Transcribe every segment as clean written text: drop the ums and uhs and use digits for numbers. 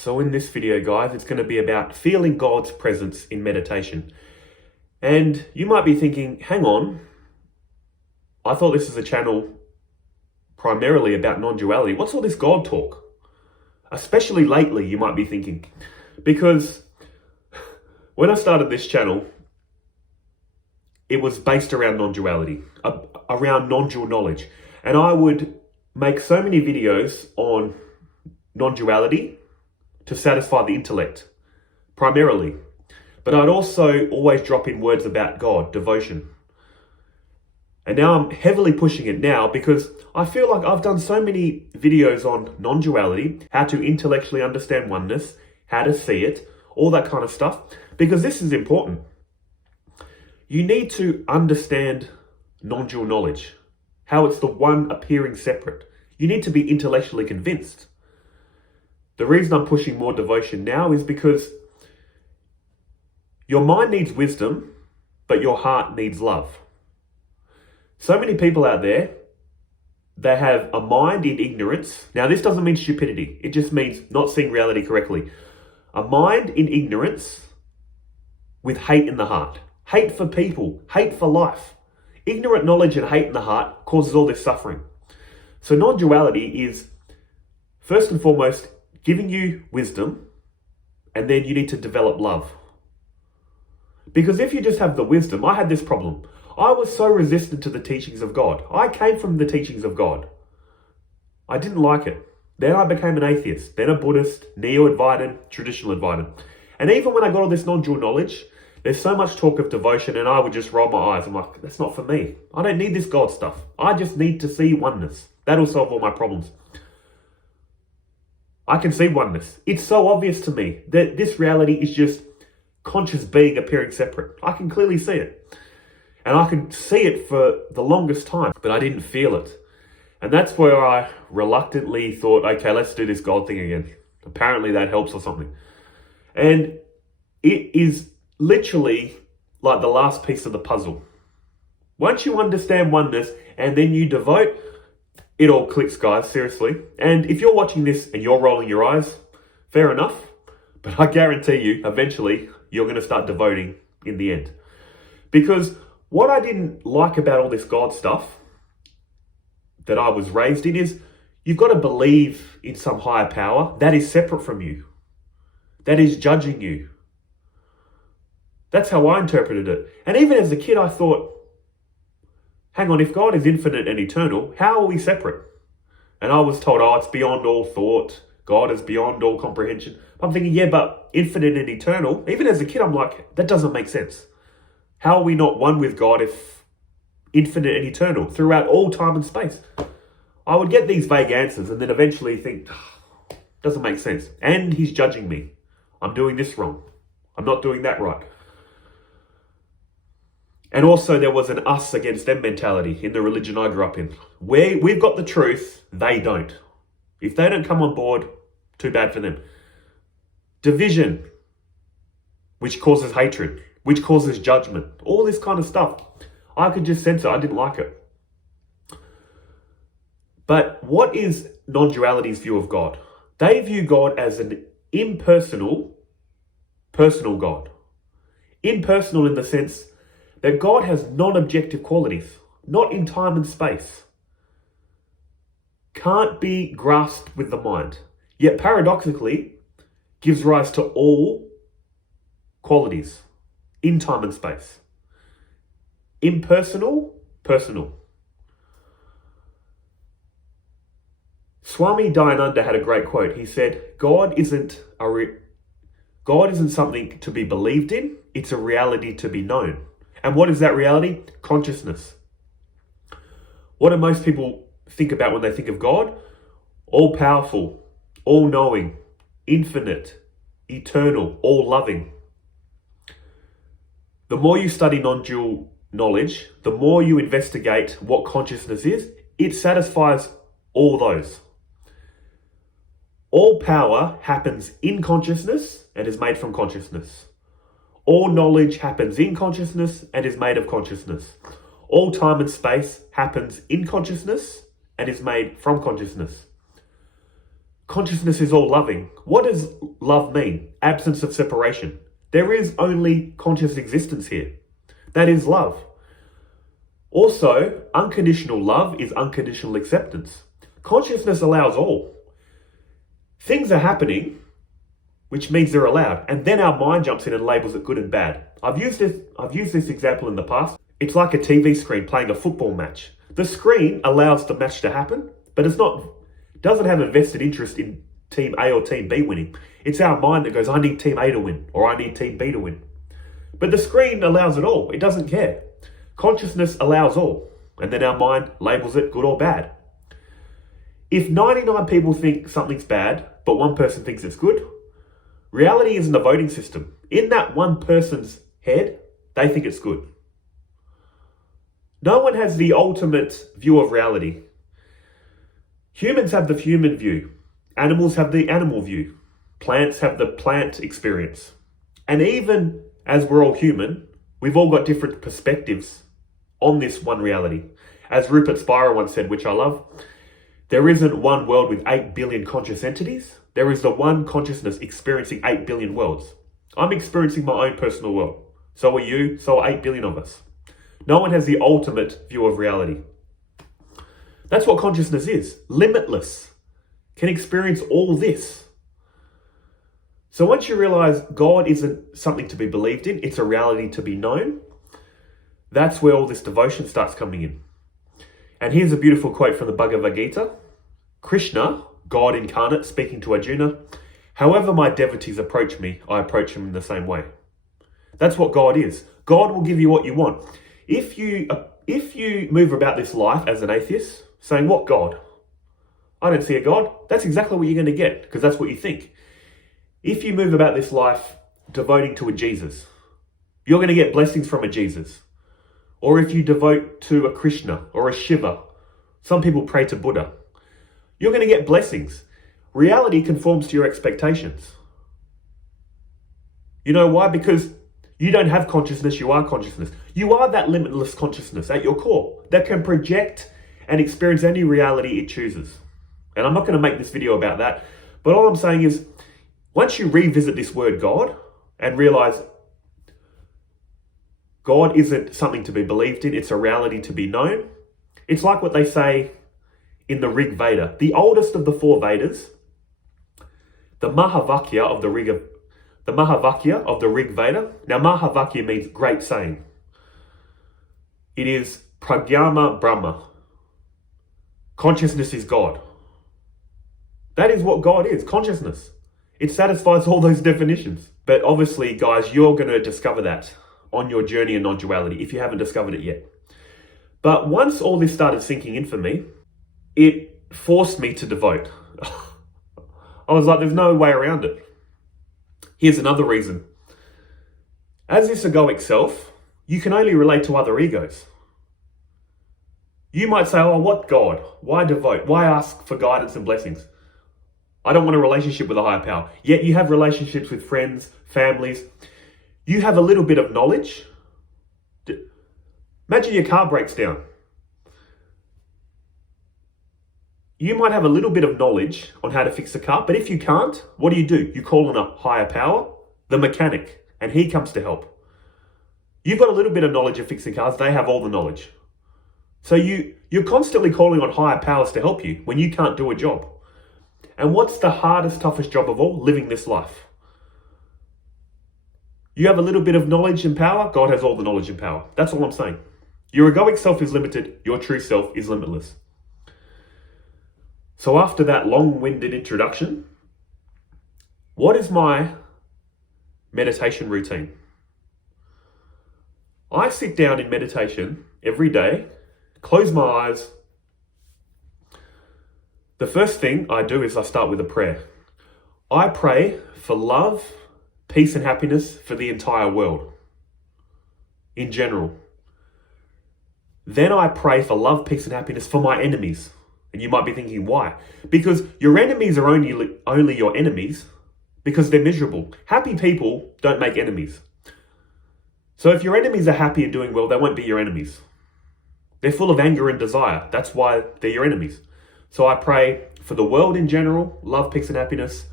So in this video, guys, it's going to be about feeling God's presence in meditation. And you might be thinking, hang on, I thought this is a channel primarily about non-duality. What's all this God talk? Especially lately, you might be thinking. Because when I started this channel, it was based around non-duality, around non-dual knowledge. And I would make so many videos on non-duality to satisfy the intellect, primarily. But I'd also always drop in words about God, devotion. And now I'm heavily pushing it now because I feel like I've done so many videos on non-duality, how to intellectually understand oneness, how to see it, all that kind of stuff, because this is important. You need to understand non-dual knowledge, how it's the one appearing separate. You need to be intellectually convinced. The reason I'm pushing more devotion now is because your mind needs wisdom, but your heart needs love. So many people out there, they have a mind in ignorance. Now, this doesn't mean stupidity. It just means not seeing reality correctly. A mind in ignorance with hate in the heart. Hate for people, hate for life. Ignorant knowledge and hate in the heart causes all this suffering. So non-duality is, first and foremost, giving you wisdom, and then you need to develop love. Because if you just have the wisdom, I had this problem. I was so resistant to the teachings of God. I came from the teachings of God. I didn't like it. Then I became an atheist, then a Buddhist, neo-Advaitin, traditional Advaitin. And even when I got all this non-dual knowledge, there's so much talk of devotion and I would just roll my eyes. I'm like, that's not for me. I don't need this God stuff. I just need to see oneness. That'll solve all my problems. I can see oneness. It's so obvious to me that this reality is just conscious being appearing separate. I can clearly see it. And I could see it for the longest time, but I didn't feel it. And that's where I reluctantly thought, okay, let's do this God thing again. Apparently that helps or something. And it is literally like the last piece of the puzzle. Once you understand oneness and then you devote, it all clicks, guys, seriously. And if you're watching this and you're rolling your eyes, fair enough. But I guarantee you, eventually, you're going to start devoting in the end. Because what I didn't like about all this God stuff that I was raised in is you've got to believe in some higher power that is separate from you, that is judging you. That's how I interpreted it. And even as a kid, I thought, hang on, if God is infinite and eternal, how are we separate? And I was told, oh, it's beyond all thought. God is beyond all comprehension. I'm thinking, yeah, but infinite and eternal, even as a kid, I'm like, that doesn't make sense. How are we not one with God if infinite and eternal throughout all time and space? I would get these vague answers and then eventually think, doesn't make sense. And he's judging me. I'm doing this wrong. I'm not doing that right. And also there was an us against them mentality in the religion I grew up in. Where we've got the truth, they don't. If they don't come on board, too bad for them. Division, which causes hatred, which causes judgment, all this kind of stuff. I could just sense it. I didn't like it. But what is non-duality's view of God? They view God as an impersonal, personal God. Impersonal in the sense that God has non-objective qualities, not in time and space. Can't be grasped with the mind, yet paradoxically gives rise to all qualities in time and space. Impersonal, personal. Swami Dayananda had a great quote. He said, God isn't something to be believed in, it's a reality to be known. And what is that reality? Consciousness. What do most people think about when they think of God? All-powerful, all-knowing, infinite, eternal, all-loving. The more you study non-dual knowledge, the more you investigate what consciousness is, it satisfies all those. All power happens in consciousness and is made from consciousness. All knowledge happens in consciousness and is made of consciousness. All time and space happens in consciousness and is made from consciousness. Consciousness is all loving. What does love mean? Absence of separation. There is only conscious existence here. That is love. Also, unconditional love is unconditional acceptance. Consciousness allows all. Things are happening, which means they're allowed. And then our mind jumps in and labels it good and bad. I've used this example in the past. It's like a TV screen playing a football match. The screen allows the match to happen, but doesn't have a vested interest in Team A or Team B winning. It's our mind that goes, I need Team A to win, or I need Team B to win. But the screen allows it all. It doesn't care. Consciousness allows all. And then our mind labels it good or bad. If 99 people think something's bad, but one person thinks it's good, reality isn't a voting system. In that one person's head, they think it's good. No one has the ultimate view of reality. Humans have the human view. Animals have the animal view. Plants have the plant experience. And even as we're all human, we've all got different perspectives on this one reality. As Rupert Spira once said, which I love, there isn't one world with 8 billion conscious entities. There is the one consciousness experiencing 8 billion worlds. I'm experiencing my own personal world. So are you, so are 8 billion of us. No one has the ultimate view of reality. That's what consciousness is. Limitless. Can experience all this. So once you realize God isn't something to be believed in, it's a reality to be known, that's where all this devotion starts coming in. And here's a beautiful quote from the Bhagavad Gita. Krishna, God incarnate, speaking to Arjuna, however my devotees approach me, I approach them in the same way. That's what God is. God will give you what you want. If you move about this life as an atheist, saying, what God? I don't see a God. That's exactly what you're going to get, because that's what you think. If you move about this life devoting to a Jesus, you're going to get blessings from a Jesus. Or if you devote to a Krishna or a Shiva, some people pray to Buddha, you're going to get blessings. Reality conforms to your expectations. You know why? Because you don't have consciousness, you are consciousness. You are that limitless consciousness at your core that can project and experience any reality it chooses. And I'm not going to make this video about that, but all I'm saying is, once you revisit this word God and realize God isn't something to be believed in, it's a reality to be known. It's like what they say in the Rig Veda, the oldest of the 4 Vedas, the Mahavakya of the Rig Veda. Now, Mahavakya means great saying. It is Pragyama Brahma. Consciousness is God. That is what God is, consciousness. It satisfies all those definitions. But obviously, guys, you're going to discover that on your journey in non-duality if you haven't discovered it yet. But once all this started sinking in for me, it forced me to devote. I was like, there's no way around it. Here's another reason. As this egoic self, you can only relate to other egos. You might say, oh, what God? Why devote? Why ask for guidance and blessings? I don't want a relationship with a higher power. Yet you have relationships with friends, families. You have a little bit of knowledge. Imagine your car breaks down. You might have a little bit of knowledge on how to fix the car, but if you can't, what do? You call on a higher power, the mechanic, and he comes to help. You've got a little bit of knowledge of fixing cars, they have all the knowledge. So you're constantly calling on higher powers to help you when you can't do a job. And what's the hardest, toughest job of all? Living this life. You have a little bit of knowledge and power, God has all the knowledge and power. That's all I'm saying. Your egoic self is limited, your true self is limitless. So after that long-winded introduction, what is my meditation routine? I sit down in meditation every day, close my eyes. The first thing I do is I start with a prayer. I pray for love, peace and happiness for the entire world, in general. Then I pray for love, peace and happiness for my enemies. And you might be thinking, why? Because your enemies are only your enemies because they're miserable. Happy people don't make enemies. So if your enemies are happy and doing well, they won't be your enemies. They're full of anger and desire. That's why they're your enemies. So I pray for the world in general, love, peace and happiness.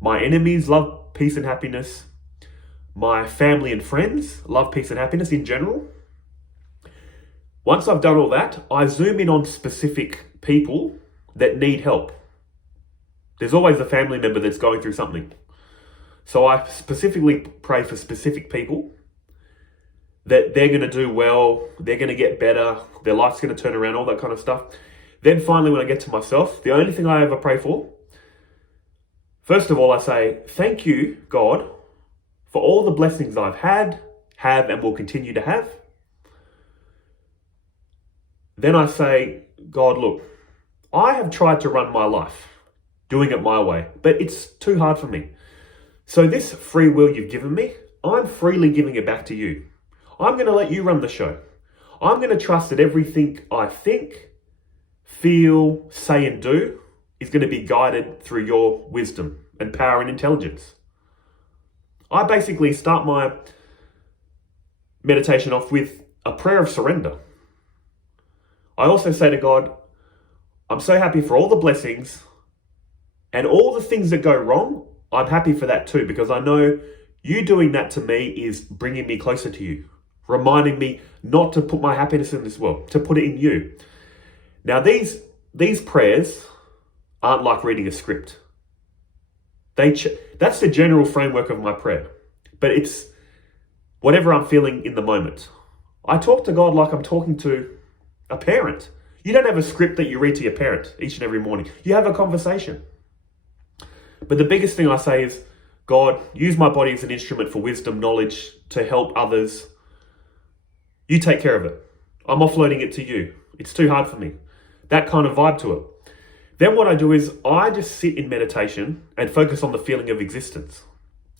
My enemies love peace and happiness. My family and friends love peace and happiness in general. Once I've done all that, I zoom in on specific people that need help. There's always a family member that's going through something. So I specifically pray for specific people that they're going to do well, they're going to get better, their life's going to turn around, all that kind of stuff. Then finally, when I get to myself, the only thing I ever pray for, first of all, I say, thank you, God, for all the blessings I've had, have, and will continue to have. Then I say, God, look, I have tried to run my life, doing it my way, but it's too hard for me. So this free will you've given me, I'm freely giving it back to you. I'm going to let you run the show. I'm going to trust that everything I think, feel, say, and do is going to be guided through your wisdom and power and intelligence. I basically start my meditation off with a prayer of surrender. I also say to God, I'm so happy for all the blessings and all the things that go wrong. I'm happy for that too, because I know you doing that to me is bringing me closer to you, reminding me not to put my happiness in this world, to put it in you. Now, these prayers aren't like reading a script. That's the general framework of my prayer, but it's whatever I'm feeling in the moment. I talk to God like I'm talking to a parent. You don't have a script that you read to your parent each and every morning. You have a conversation. But the biggest thing I say is, God, use my body as an instrument for wisdom, knowledge, to help others. You take care of it. I'm offloading it to you. It's too hard for me. That kind of vibe to it. Then what I do is I just sit in meditation and focus on the feeling of existence.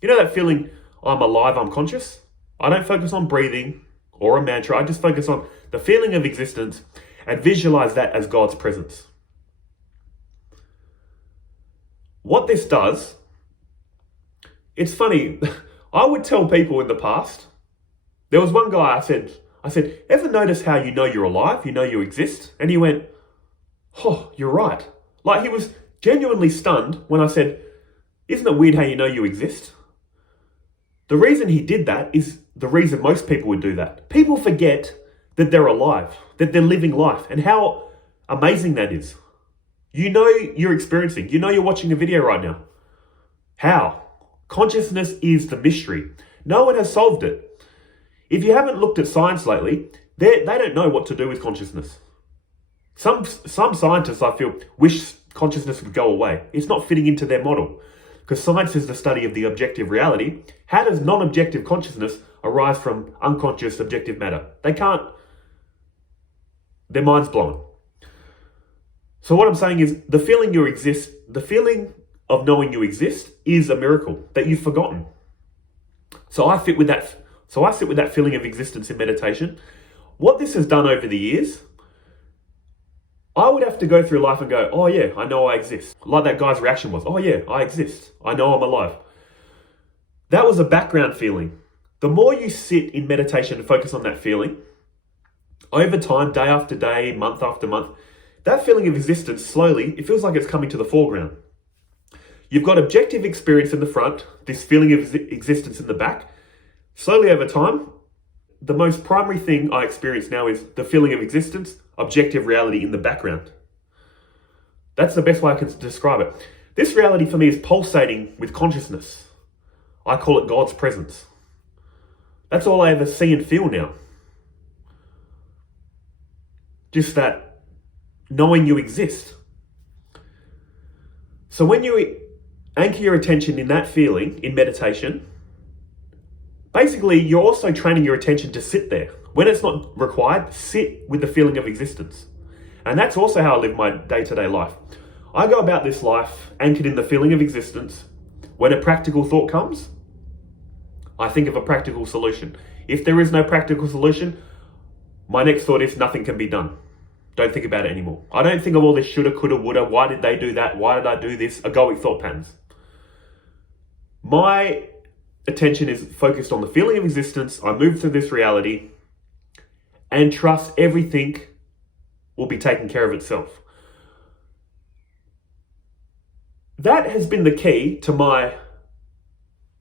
You know that feeling, I'm alive, I'm conscious? I don't focus on breathing or a mantra. I just focus on the feeling of existence and visualize that as God's presence. What this does, it's funny, I would tell people in the past, there was one guy I said, ever notice how you know you're alive, you know you exist? And he went, oh, you're right. Like he was genuinely stunned when I said, isn't it weird how you know you exist? The reason he did that is the reason most people would do that. People forget that they're alive, that they're living life, and how amazing that is. You know you're experiencing, you know you're watching a video right now. How? Consciousness is the mystery. No one has solved it. If you haven't looked at science lately, they don't know what to do with consciousness. Some scientists, I feel, wish consciousness would go away. It's not fitting into their model. Because science is the study of the objective reality. How does non-objective consciousness arise from unconscious objective matter? They can't. Their mind's blown. So what I'm saying is the feeling the feeling of knowing you exist is a miracle that you've forgotten. So I sit with that feeling of existence in meditation. What this has done over the years, I would have to go through life and go, oh yeah, I know I exist. Like that guy's reaction was, oh yeah, I exist. I know I'm alive. That was a background feeling. The more you sit in meditation and focus on that feeling, over time, day after day, month after month, that feeling of existence slowly, it feels like it's coming to the foreground. You've got objective experience in the front, this feeling of existence in the back. Slowly over time, the most primary thing I experience now is the feeling of existence, objective reality in the background. That's the best way I can describe it. This reality for me is pulsating with consciousness. I call it God's presence. That's all I ever see and feel now. Just that knowing you exist. So when you anchor your attention in that feeling in meditation, basically you're also training your attention to sit there. When it's not required, sit with the feeling of existence. And that's also how I live my day-to-day life. I go about this life anchored in the feeling of existence. When a practical thought comes, I think of a practical solution. If there is no practical solution, my next thought is nothing can be done. Don't think about it anymore. I don't think of all this shoulda, coulda, woulda, why did they do that, why did I do this, egoic thought patterns. My attention is focused on the feeling of existence. I move through this reality and trust everything will be taken care of itself. That has been the key to my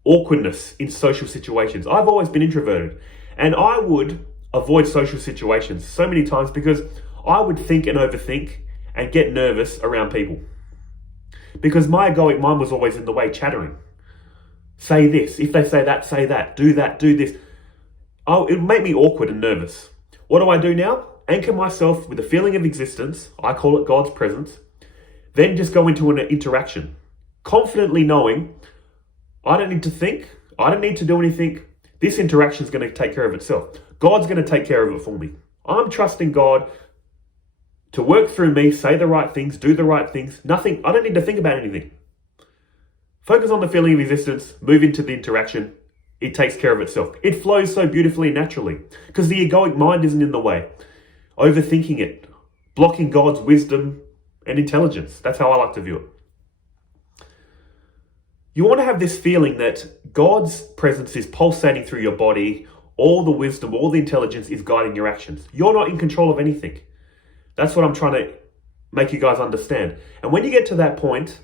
awkwardness in social situations. I've always been introverted, and I would avoid social situations so many times because I would think and overthink and get nervous around people. Because my egoic mind was always in the way, chattering. Say this, if they say that, do this. Oh, it would make me awkward and nervous. What do I do now? Anchor myself with a feeling of existence, I call it God's presence, then just go into an interaction, confidently knowing I don't need to think, I don't need to do anything. This interaction is going to take care of itself. God's going to take care of it for me. I'm trusting God to work through me, say the right things, do the right things. Nothing, I don't need to think about anything. Focus on the feeling of existence, move into the interaction. It takes care of itself. It flows so beautifully and naturally because the egoic mind isn't in the way. Overthinking it, blocking God's wisdom and intelligence. That's how I like to view it. You want to have this feeling that God's presence is pulsating through your body. All the wisdom, all the intelligence is guiding your actions. You're not in control of anything. That's what I'm trying to make you guys understand. And when you get to that point,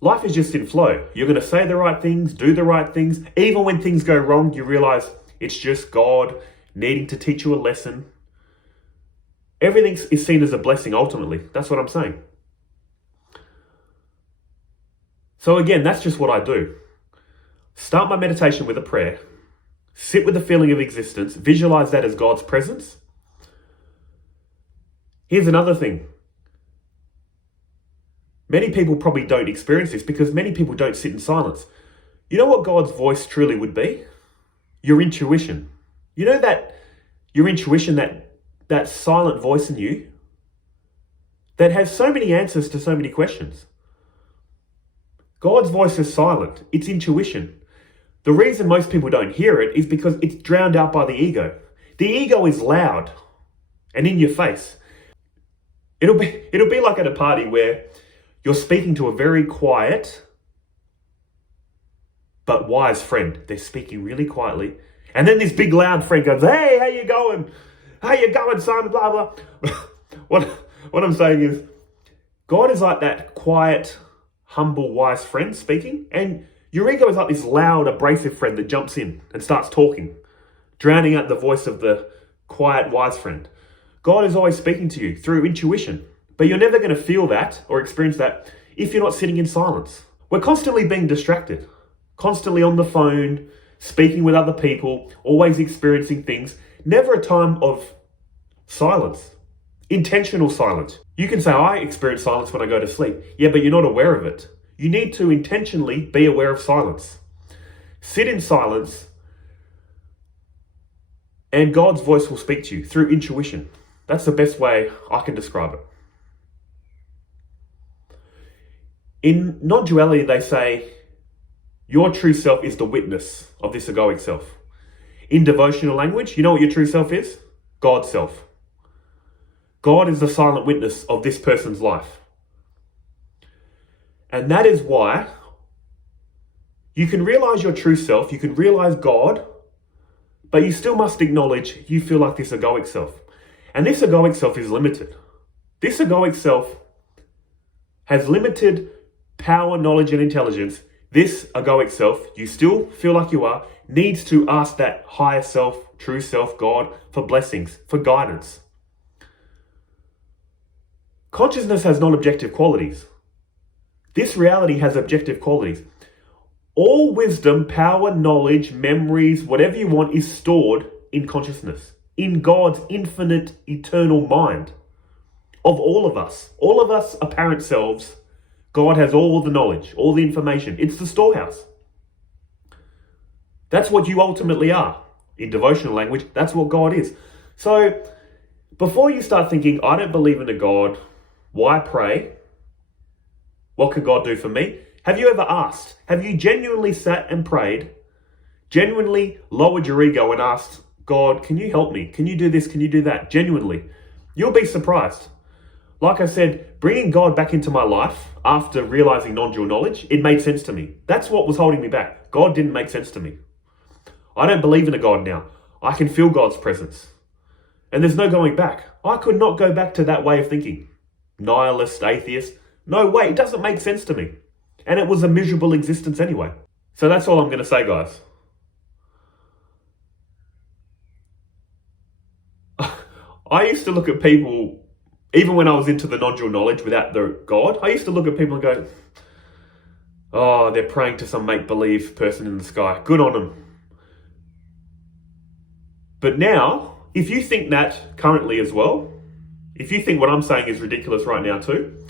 life is just in flow. You're going to say the right things, do the right things. Even when things go wrong, you realize it's just God needing to teach you a lesson. Everything is seen as a blessing ultimately. That's what I'm saying. So again, that's just what I do. Start my meditation with a prayer. Sit with the feeling of existence. Visualize that as God's presence. Here's another thing. Many people probably don't experience this because many people don't sit in silence. You know what God's voice truly would be? Your intuition. You know that your intuition, that silent voice in you that has so many answers to so many questions. God's voice is silent. It's intuition. The reason most people don't hear it is because it's drowned out by the ego. The ego is loud and in your face. It'll be like at a party where you're speaking to a very quiet but wise friend. They're speaking really quietly. And then this big loud friend goes, "Hey, how you going? How you going, Simon?" Blah, blah. What I'm saying is, God is like that quiet, humble, wise friend speaking. And your ego is like this loud, abrasive friend that jumps in and starts talking, drowning out the voice of the quiet, wise friend. God is always speaking to you through intuition. But you're never going to feel that or experience that if you're not sitting in silence. We're constantly being distracted, constantly on the phone, speaking with other people, always experiencing things. Never a time of silence, intentional silence. You can say, "I experience silence when I go to sleep." Yeah, but you're not aware of it. You need to intentionally be aware of silence. Sit in silence, and God's voice will speak to you through intuition. That's the best way I can describe it. In Non-Duality, they say, your true self is the witness of this egoic self. In devotional language, you know what your true self is? God's self. God is the silent witness of this person's life. And that is why you can realize your true self, you can realize God, but you still must acknowledge you feel like this egoic self. And this egoic self is limited. This egoic self has limited power, knowledge, and intelligence. This egoic self, you still feel like you are, needs to ask that higher self, true self, God, for blessings, for guidance. Consciousness has non-objective qualities. This reality has objective qualities. All wisdom, power, knowledge, memories, whatever you want is stored in consciousness, in God's infinite, eternal mind of all of us. All of us apparent selves, God has all the knowledge, all the information. It's the storehouse. That's what you ultimately are. In devotional language, that's what God is. So, before you start thinking, "I don't believe in a God, why pray? What could God do for me?" Have you ever asked? Have you genuinely sat and prayed, genuinely lowered your ego and asked, "God, can you help me? Can you do this? Can you do that?" Genuinely. You'll be surprised. Like I said, bringing God back into my life after realizing non-dual knowledge, it made sense to me. That's what was holding me back. God didn't make sense to me. I don't believe in a God now. I can feel God's presence. And there's no going back. I could not go back to that way of thinking. Nihilist, atheist. No way, it doesn't make sense to me. And it was a miserable existence anyway. So that's all I'm going to say, guys. I used to look at people, even when I was into the non-dual knowledge without the God, I used to look at people and go, oh, they're praying to some make-believe person in the sky. Good on them. But now, if you think that currently as well, if you think what I'm saying is ridiculous right now too,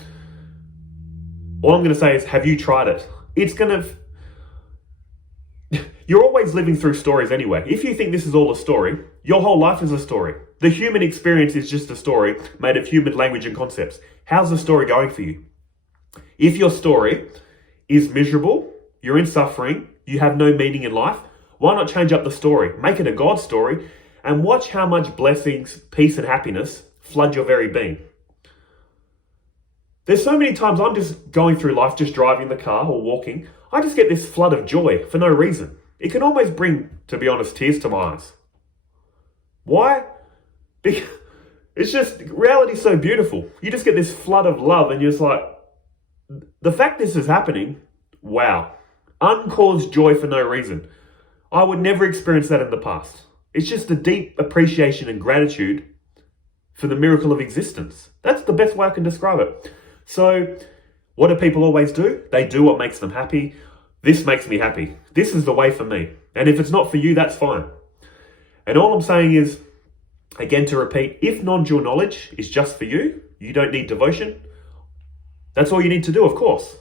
all I'm going to say is, have you tried it? It's going to... You're always living through stories anyway. If you think this is all a story, your whole life is a story. The human experience is just a story made of human language and concepts. How's the story going for you? If your story is miserable, you're in suffering, you have no meaning in life, why not change up the story? Make it a God story and watch how much blessings, peace and happiness flood your very being. There's so many times I'm just going through life, just driving the car or walking, I just get this flood of joy for no reason. It can almost bring, to be honest, tears to my eyes. Why? Because it's just, reality's so beautiful. You just get this flood of love and you're just like, the fact this is happening, wow. Uncaused joy for no reason. I would never experience that in the past. It's just a deep appreciation and gratitude for the miracle of existence. That's the best way I can describe it. So, what do people always do? They do what makes them happy. This makes me happy. This is the way for me. And if it's not for you, that's fine. And all I'm saying is, again to repeat, if non-dual knowledge is just for you, you don't need devotion. That's all you need to do, of course.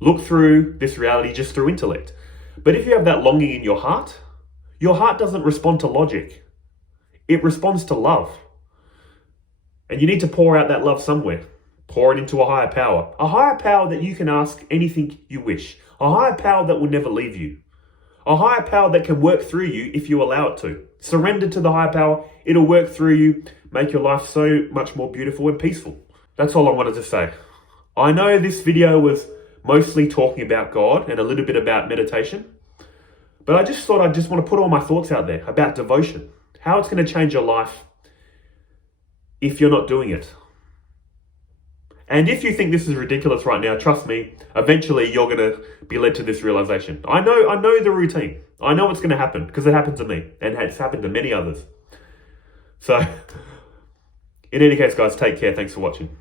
Look through this reality just through intellect. But if you have that longing in your heart doesn't respond to logic. It responds to love. And you need to pour out that love somewhere. Pour it into a higher power. A higher power that you can ask anything you wish. A higher power that will never leave you. A higher power that can work through you if you allow it to. Surrender to the higher power. It'll work through you. Make your life so much more beautiful and peaceful. That's all I wanted to say. I know this video was mostly talking about God and a little bit about meditation. But I just thought I'd just want to put all my thoughts out there about devotion. How it's going to change your life if you're not doing it. And if you think this is ridiculous right now, trust me, eventually you're going to be led to this realization. I know the routine. I know it's going to happen because it happened to me and it's happened to many others. So, in any case, guys, take care. Thanks for watching.